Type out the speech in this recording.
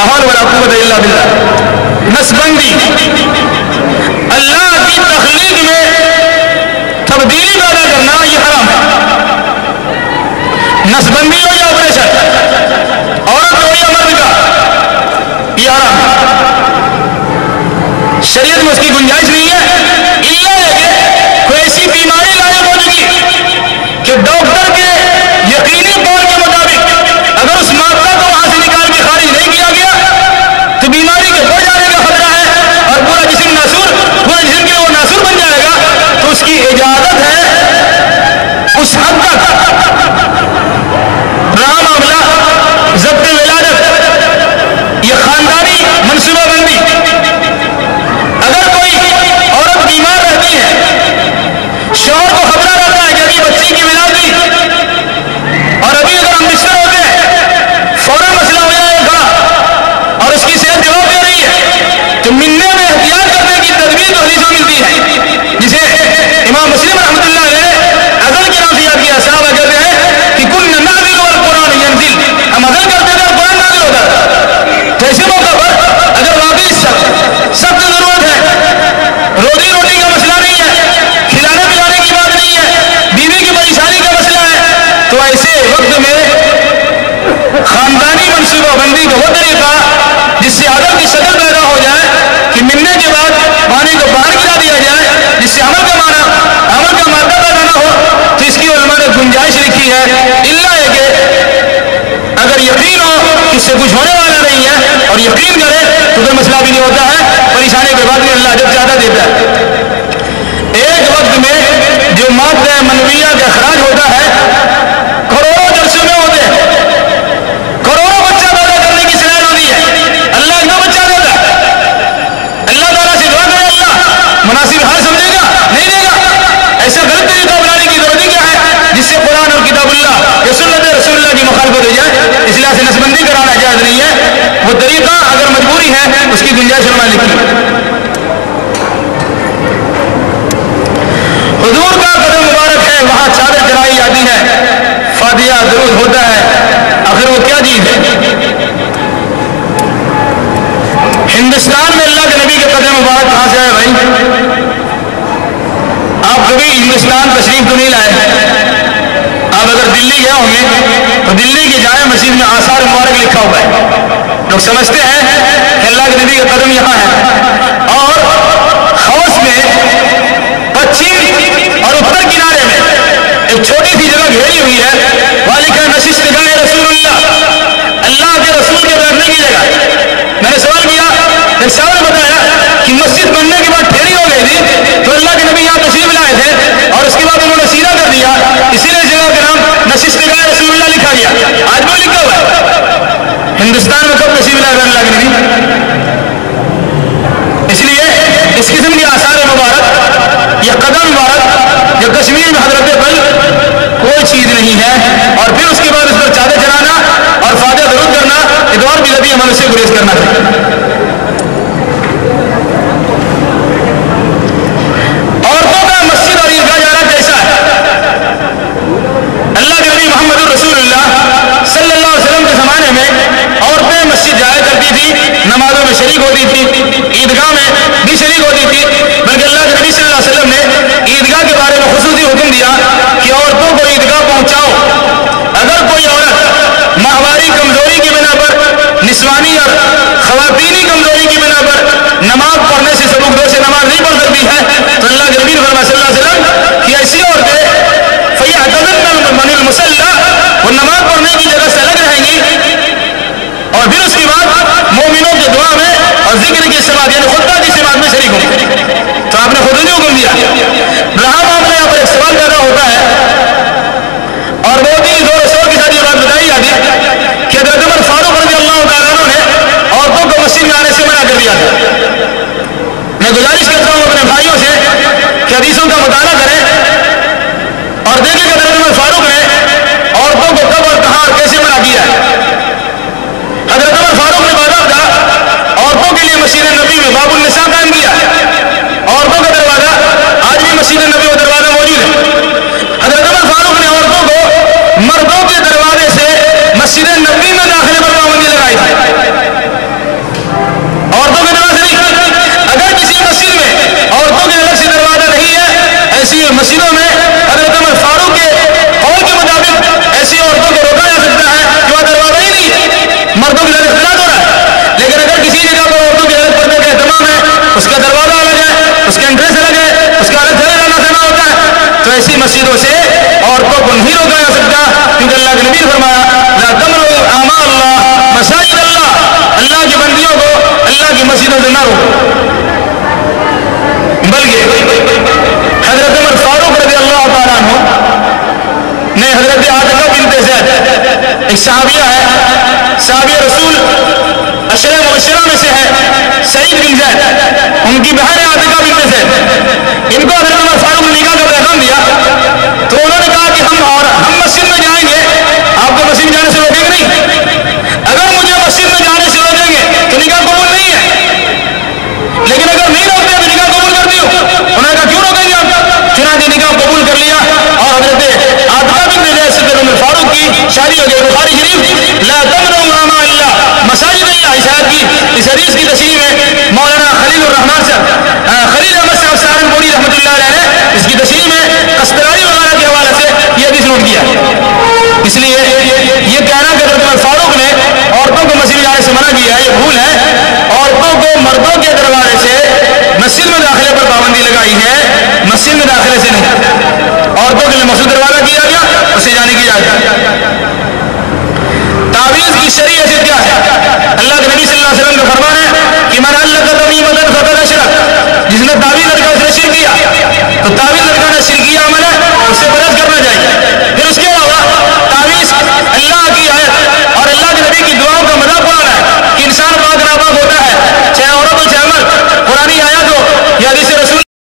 لا حول ولا قوت الا باللہ. نسبندی اللہ کی تخلیق میں تبدیلی پیدا کرنا یہ حرام ہے. نسبندی ہو یا آپریشن، عورت ہو یا مرد کا، یہ حرام ہے. شریعت میں اس کی گنجائش نہیں ہے، الا ہے کہ کوئی ایسی بیماری لاحق ہو چکی کہ ڈاکٹر کے یقینی قول کے مطابق اگر اس مادہ کو وہاں سے نکال کے خارج نہیں کیا گیا تو بیماری کے ہو جانے کا خطرہ ہے اور پورا جسم ناسور، پورا جسم کے وہ ناسور بن جائے گا. تو اس کی اجازت ہے اس حد تک. رہا معاملہ ضبط ولادت، یہ خاندانی منصوبہ بندی. اگر کوئی عورت بیمار رہتی ہے، شوہر کو خبر رہتا ہے کہ ابھی بچی کی ولادت ہوئی اور ابھی اگر ہم بستر ہوتے ہیں فوراً مسئلہ ہو جائے گا اور اس کی صحت جواب دے رہی ہے، تو ملنے میں احتیاط کرنے کی تدبیر تو حدیثوں ملتی ہے، جسے امام مسلم رحمۃ اللہ علیہ عزل کے نام سے یاد کیا. صحابہ کہتے ہیں کہ کن نعدل والقرآن ینزل، ہم عزل کرتے تھے اور قرآن نازل ہوتا تھا. تو ایسے موقع پر اگر واقعی سخت ضرورت ہے، روزی روٹی کا مسئلہ نہیں ہے، کھلانے پلانے کی بات نہیں ہے، بیوی کی پریشانی کا مسئلہ ہے، تو ایسے وقت میں خاندانی منصوبہ بندی کا وہ طریقہ جس سے عدل کی شکل پیدا ہو جائے کہ ملنے کے بعد پانی کو باہر گرا دیا جائے، جس سے عمل کا مادہ پیدا نہ ہو، تو اس کی علماء نے گنجائش لکھی ہے. الا ہے کہ اگر یقین ہو کہ اس سے کچھ ہونے والا نہیں ہے اور یقین کرے تو پھر مسئلہ بھی نہیں ہوتا ہے، پریشانی کے بعد بھی اللہ جب زیادہ دیتا ہے. ایک وقت میں جو مادہ منویہ کا اخراج ہوتا ہے کروڑوں جلسوں میں ہوتے ہیں، کروڑوں بچہ پیدا کرنے کی صلاحیت ہوتی ہے. اللہ اتنا بچہ دیتا ہے، اللہ تعالیٰ سے دعا کرے اللہ مناسب حال سمجھے گا نہیں دے گا. ایسا غلط طریقہ بنانے کی ضرورت کیا ہے جس سے قرآن اور کتاب اللہ یا سنت رسول اللہ کی مخالفت ہو جائے. اس لحاظ سے نسبندی کرانا جائز نہیں ہے. وہ طریقہ اگر مجبوری ہے اس کی گنجائش علماء نے لکھی. حضور کا قدم مبارک ہے، وہاں چادر چڑھائی جاتی ہے، فاتحہ درود ہوتا ہے. آخر وہ کیا چیز ہے؟ ہندوستان میں اللہ کے نبی کے قدم مبارک کہاں سے آئے بھائی؟ آپ کبھی ہندوستان تشریف تو نہیں لائے. آپ اگر دلی گئے ہوں گے تو دلی کی جامع مسجد میں آثار مبارک لکھا ہوا ہے. لوگ سمجھتے ہیں کہ اللہ کے نبی کا قدم یہاں ہے. اور حوث میں پچھم اور اتر کنارے میں ایک چھوٹی سی جگہ گھیری ہوئی ہے، وہاں لکھا ہے نشست گاہ رسول اللہ، اللہ کے رسول کے بیٹھنے کی جگہ. میں نے سوال کیا، ایک صاحب نے بتایا کہ مسجد بننے کے بعد ٹھیری ہو گئی تھی تو اللہ کے نبی یہاں تشریف لائے تھے اور اس کے بعد انہوں نے سیدھا کر دیا، اسی لیے جگہ کا نام نشست گاہ رسول اللہ لکھا گیا. آج بھی لکھا ہوا ہے. ہندوستان میں کب تشریف لائے اللہ کے نبی؟ اس لیے اس قسم کی آثار مبارک یا قدم مبارک یا کشمیر میں حضرت بل کوئی چیز نہیں ہے. اور پھر اس کے بعد اس پر چادر چڑھانا اور فاتحہ درود کرنا ادوار بھی لبی عمل سے گریز کرنا چاہیے. عورتوں کا مسجد اور عیدگاہ جانا کیسا ہے؟ اللہ کے نبی محمد رسول اللہ صلی اللہ علیہ وسلم کے زمانے میں عورتیں مسجد جایا کرتی تھی، نمازوں میں شریک ہوتی تھی، عیدگاہ میں بھی شریک ہوتی تھی. بلکہ اللہ کے نبی صلی اللہ علیہ وسلم نے عیدگاہ کے بارے میں خصوصی حکم دیا کہ عورتوں کو عیدگاہ پہنچاؤ. اگر کوئی عورت ماہواری کمزوری کی بنا پر، نسوانی اور خواتینی کمزوری کی بنا پر نماز پڑھنے سے سبق دو سے نماز نہیں پڑھ سکتی ہے تو اللہ کے نبی صلی اللہ علیہ وسلم کہ ایسی عورتیں فَيَعْتَذِرْنَ مِنَ الْمُصَلَّى، وہ نماز پڑھنے کی جگہ سے الگ رہیں گی. اور پھر اس کے بعد مومنوں کے دعا میں اور ذکر کی سماعت یعنی خطبہ کی سماعت میں شریک ہوں گے. تو آپ نے خود نہیں حکم دیا. رہا معاملہ یہاں پر ایک سوال پیدا ہوتا ہے اور بہت ہی زور شور کے ساتھ یہ بات بتائی جاتی ہے کہ حضرت عمر فاروق رضی اللہ تعالیٰ عنہ نے عورتوں کو مسجد میں آنے سے منع کر دیا تھا. میں گزارش کرتا ہوں اپنے بھائیوں سے کہ حدیثوں کا مطالعہ کریں اور دیکھیں کہ حضرت عمر فاروق نے عورتوں کو کب اور کہاں اور کیسے منع کیا ہے. حضرت عمر فاروق نے باضابطہ عورتوں کے لیے مسجد نبی میں باب النساء قائم کیا. عورتوں کا دروازہ آج بھی مسجد نبی کا دروازہ موجود ہے. حضرت عمر فاروق نے عورتوں کو مردوں کے دروازے سے مسجد نبی میں داخلے پر پابندی لگائی تھی. اس کا دروازہ الگ ہے، اس کا انٹریس الگ ہے، اس کا الگ سے جانا سنا ہوتا ہے. تو ایسی مسجدوں سے عورتوں کو نہیں روکا جا سکتا، کیونکہ اللہ کے نبی نے فرمایا لا تمنعوا اماء اللہ مساجد اللہ، اللہ کی بندیوں کو اللہ کی مسجدوں سے نہ روکو. بلکہ حضرت عمر فاروق رضی اللہ تعالیٰ عنہ نے حضرت عاتقہ بنت زید، ایک صحابیہ ہے، صحابیہ رسول عشرہ مبشرہ میں سے ہے، سعید بن زید، ان کی بہن ہے عاتقہ بنت زید. ان کو حضرت عمر فاروق نے نکاح کا پیغام دیا تو انہوں نے کہا کہ ہم مسجد میں جائیں گے، آپ کو مسجد میں جانے سے روکیں گے نہیں. اگر مجھے مسجد میں جانے سے روکیں گے تو نکاح قبول نہیں ہے، لیکن اگر نہیں روکتے تو نکاح قبول کر دیو. انہوں نے کہا کیوں روکیں گے آپ؟ چنانچہ نکاح قبول کر لیا اور حضرت عاتقہ بنت زید سے عمر فاروق کی شادی ہو گئی. بخاری شریف لا تمنعوا اماء اللہ مساجد اللہ، اس حدیث کی تشریح میں مولانا خلیل الرحمان صاحب خلیل احمد صاحب سہارنپوری رحمۃ اللہ علیہ نے اس کی تشریح میں قسطلانی وغیرہ کے حوالے سے یہ حدیث نوٹ کیا. اس لیے یہ کہنا کہ حضرت عمر فاروق نے عورتوں کو مسجد جانے سے منع کیا ہے یہ بھول ہے. عورتوں کو مردوں کے دروازے سے مسجد میں داخلے پر پابندی لگائی ہے، مسجد میں داخلے سے نہیں. عورتوں کے لیے مخصوص دروازہ کیا گیا، اسے جانے کی اجازت. تعویذ کی شرعی حیثیت کیا ہے؟ اللہ کے نبی صلی اللہ علیہ وسلم کا فرمان ہے کہ من علق تمیمۃ فقد اشرک، جس نے تعویذ